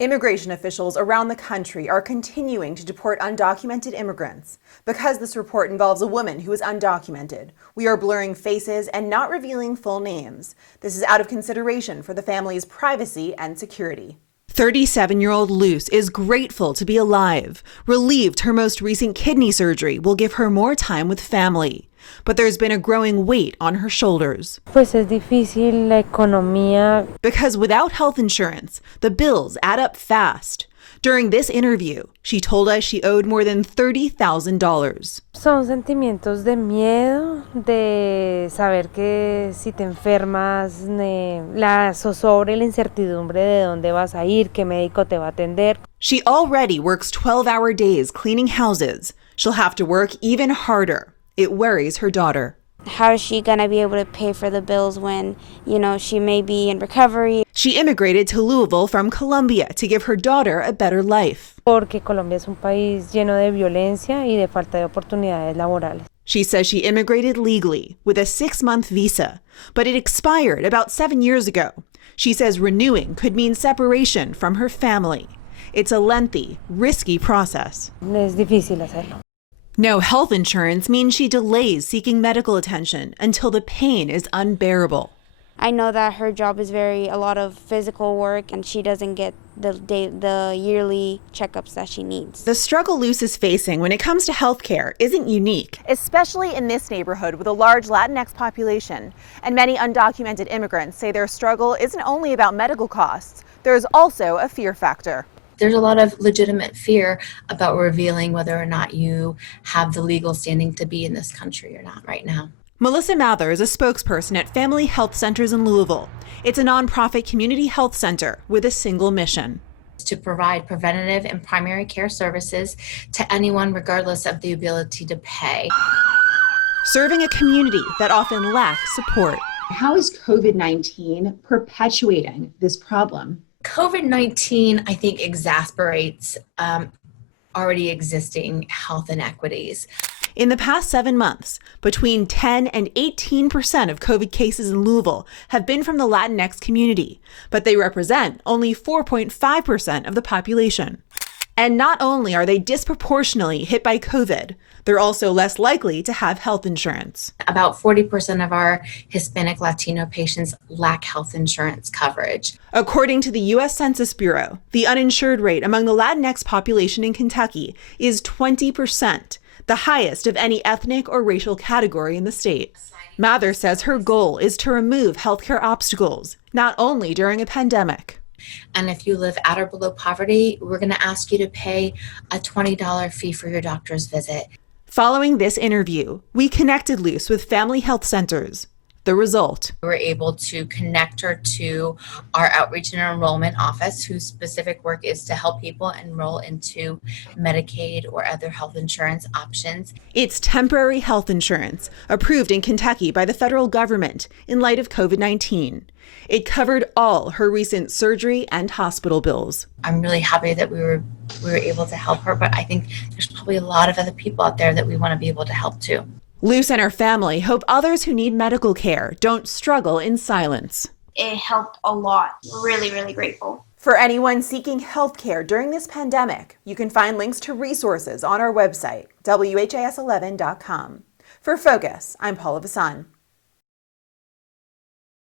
Immigration officials around the country are continuing to deport undocumented immigrants. Because this report involves a woman who is undocumented, we are blurring faces and not revealing full names. This is out of consideration for the family's privacy and security. 37-year-old Luce is grateful to be alive, relieved her most recent kidney surgery will give her more time with family. But there's been a growing weight on her shoulders. Pues es difícil la economía. Because without health insurance, the bills add up fast. During this interview, she told us she owed more than $30,000. Son sentimientos de miedo, de saber que si te enfermas, la zozobra y la incertidumbre de dónde vas a ir, qué médico te va a atender. She already works 12-hour days cleaning houses. She'll have to work even harder. It worries her daughter. How is she going to be able to pay for the bills when, she may be in recovery? She immigrated to Louisville from Colombia to give her daughter a better life. Porque Colombia es un país lleno de violencia y de falta de oportunidades laborales. She says she immigrated legally with a 6-month visa, but it expired about 7 years ago. She says renewing could mean separation from her family. It's a lengthy, risky process. Es difícil hacerlo. No health insurance means she delays seeking medical attention until the pain is unbearable. I know that her job is a lot of physical work, and she doesn't get the yearly checkups that she needs. The struggle Luce is facing when it comes to healthcare isn't unique, especially in this neighborhood with a large Latinx population. And many undocumented immigrants say their struggle isn't only about medical costs. There's also a fear factor. There's a lot of legitimate fear about revealing whether or not you have the legal standing to be in this country or not right now. Melissa Mather is a spokesperson at Family Health Centers in Louisville. It's a nonprofit community health center with a single mission: to provide preventative and primary care services to anyone regardless of the ability to pay. Serving a community that often lacks support. How is COVID-19 perpetuating this problem? COVID-19, I think, exasperates already existing health inequities. In the past 7 months, between 10 and 18% of COVID cases in Louisville have been from the Latinx community, but they represent only 4.5% of the population. And not only are they disproportionately hit by COVID, they're also less likely to have health insurance. About 40% of our Hispanic Latino patients lack health insurance coverage. According to the U.S. Census Bureau, the uninsured rate among the Latinx population in Kentucky is 20%, the highest of any ethnic or racial category in the state. Mather says her goal is to remove healthcare obstacles, not only during a pandemic. And if you live at or below poverty, we're going to ask you to pay a $20 fee for your doctor's visit. Following this interview, we connected Luce with Family Health Centers. The result: we were able to connect her to our outreach and enrollment office, whose specific work is to help people enroll into Medicaid or other health insurance options. It's temporary health insurance approved in Kentucky by the federal government in light of COVID-19. It covered all her recent surgery and hospital bills. I'm really happy that we were able to help her, but I think there's probably a lot of other people out there that we want to be able to help too. Luce and her family hope others who need medical care don't struggle in silence. It helped a lot. Really, really grateful. For anyone seeking health care during this pandemic, you can find links to resources on our website, whis11.com. For Focus, I'm Paula Vasan.